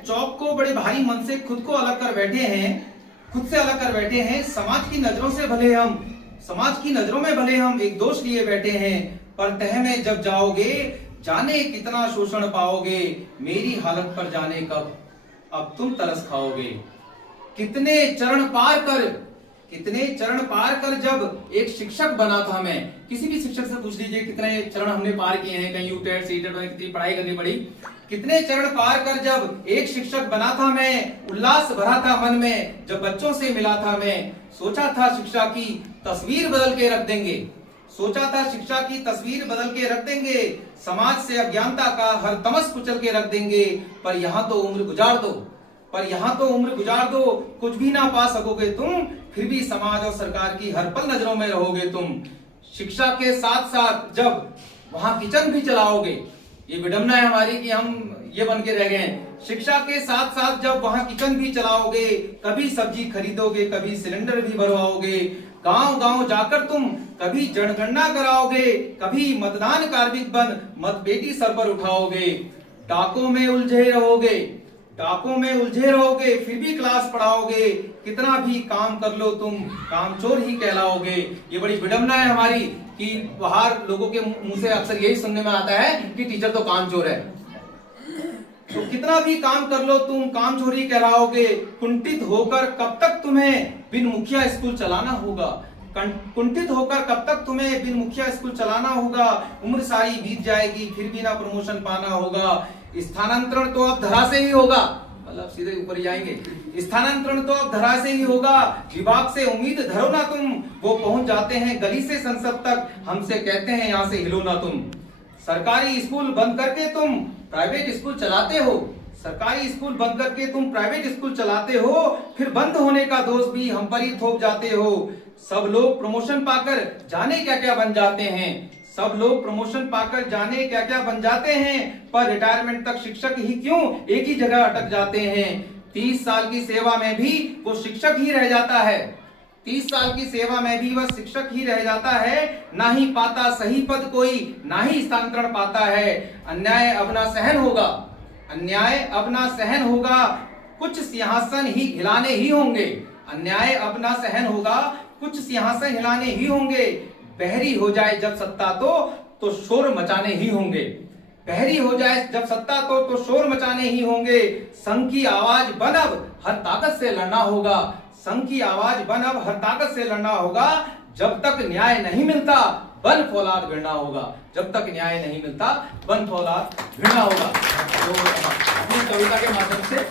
चौक को बड़े भारी मन से खुद को अलग कर बैठे हैं, खुद से अलग कर बैठे हैं। समाज की नजरों से भले हम, समाज की नजरों में भले हम एक दोष लिए बैठे हैं, पर तह में जब जाओगे जाने कितना शोषण पाओगे। मेरी हालत पर जाने कब अब तुम तरस खाओगे। कितने चरण पार कर, कितने चरण पार कर जब एक शिक्षक बना था मैं। किसी भी शिक्षक से पूछ लीजिए कितने चरण हमने पार किए हैं, कहीं यूटेट सीटेट में कितनी पढ़ाई करनी पड़ी। कितने चरण पार कर जब एक शिक्षक बना था मैं, उल्लास भरा था मन में जब बच्चों से मिला था मैं। सोचा था शिक्षा की तस्वीर बदल के रख देंगे, सोचा था शिक्षा की तस्वीर बदल के रख देंगे। समाज से अज्ञानता का हर तमस कुचल के रख देंगे। पर यहाँ तो उम्र गुजार दो, पर यहाँ तो उम्र गुजार दो, कुछ भी ना पा सकोगे तुम, फिर भी समाज और सरकार की हर पल नजरों में रहोगे तुम। शिक्षा के साथ साथ जब वहां किचन भी चलाओगे, ये विडंबना है हमारी कि हम ये बन के रह गए हैं। शिक्षा के साथ साथ जब वहां किचन भी चलाओगे, कभी सब्जी खरीदोगे, कभी सिलेंडर भी भरवाओगे। गांव गांव जाकर तुम कभी जनगणना कराओगे, कभी मतदान कार्मिक बन मतपेटी सर पर उठाओगे। डाकों में उलझे रहोगे, डाकों में उलझे रहोगे, फिर भी क्लास पढ़ाओगे। कितना भी काम कर लो तुम कामचोर ही कहलाओगे। ये बड़ी विडंबना है हमारी कि बाहर लोगों के मुंह से अक्सर यही सुनने में आता है कि टीचर तो कामचोर है। तो कितना भी काम कर लो तुम कामचोर ही कहलाओगे। कुंठित होकर कब तक तुम्हें बिन मुखिया स्कूल चलाना होगा, कुंठित होकर कब तक तुम्हें बिन मुखिया स्कूल चलाना होगा। उम्र सारी बीत जाएगी फिर भी ना प्रमोशन पाना होगा। स्थानांतरण तो अब धरा से ही होगा, मतलब सीधे ऊपर जाएंगे। स्थानांतरण तो अब धरा से ही होगा। विभाग से उम्मीद धरो ना तुम, वो पहुंच जाते हैं गली से संसद तक, हमसे कहते हैं यहाँ से हिलो ना तुम। सरकारी स्कूल बंद करके तुम प्राइवेट स्कूल चलाते हो, सरकारी स्कूल बंद करके तुम प्राइवेट स्कूल चलाते हो, फिर बंद होने का दोष भी हम पर ही थोप जाते हो। सब लोग प्रमोशन पाकर जाने क्या क्या बन जाते हैं, सब लोग प्रमोशन पाकर जाने क्या क्या बन जाते हैं, पर रिटायरमेंट तक शिक्षक ही क्यों एक ही जगह अटक जाते हैं। 30 साल की सेवा में भी वो शिक्षक ही रह जाता है, 30 साल की सेवा में भी वह शिक्षक ही रह जाता है। ना ही पाता सही पद कोई, ना ही स्थानांतरण पाता है। अन्याय अब ना सहन होगा, अन्याय अब ना सहन होगा, कुछ सिंहासन ही हिलाने ही होंगे। अन्याय अब ना सहन होगा, कुछ सिंहासन हिलाने ही होंगे। बहरी हो जाए जब सत्ता तो शोर मचाने ही होंगे। बहरी हो जाए जब सत्ता तो शोर मचाने ही होंगे। संघ की आवाज बन अब हर ताकत से लड़ना होगा, संघ की आवाज बन अब हर ताकत से लड़ना होगा। जब तक न्याय नहीं मिलता बन फौलाद भिड़ना होगा, जब तक न्याय नहीं मिलता बन फौलाद भिड़ना होगा। तो अपनी कविता के माध्यम से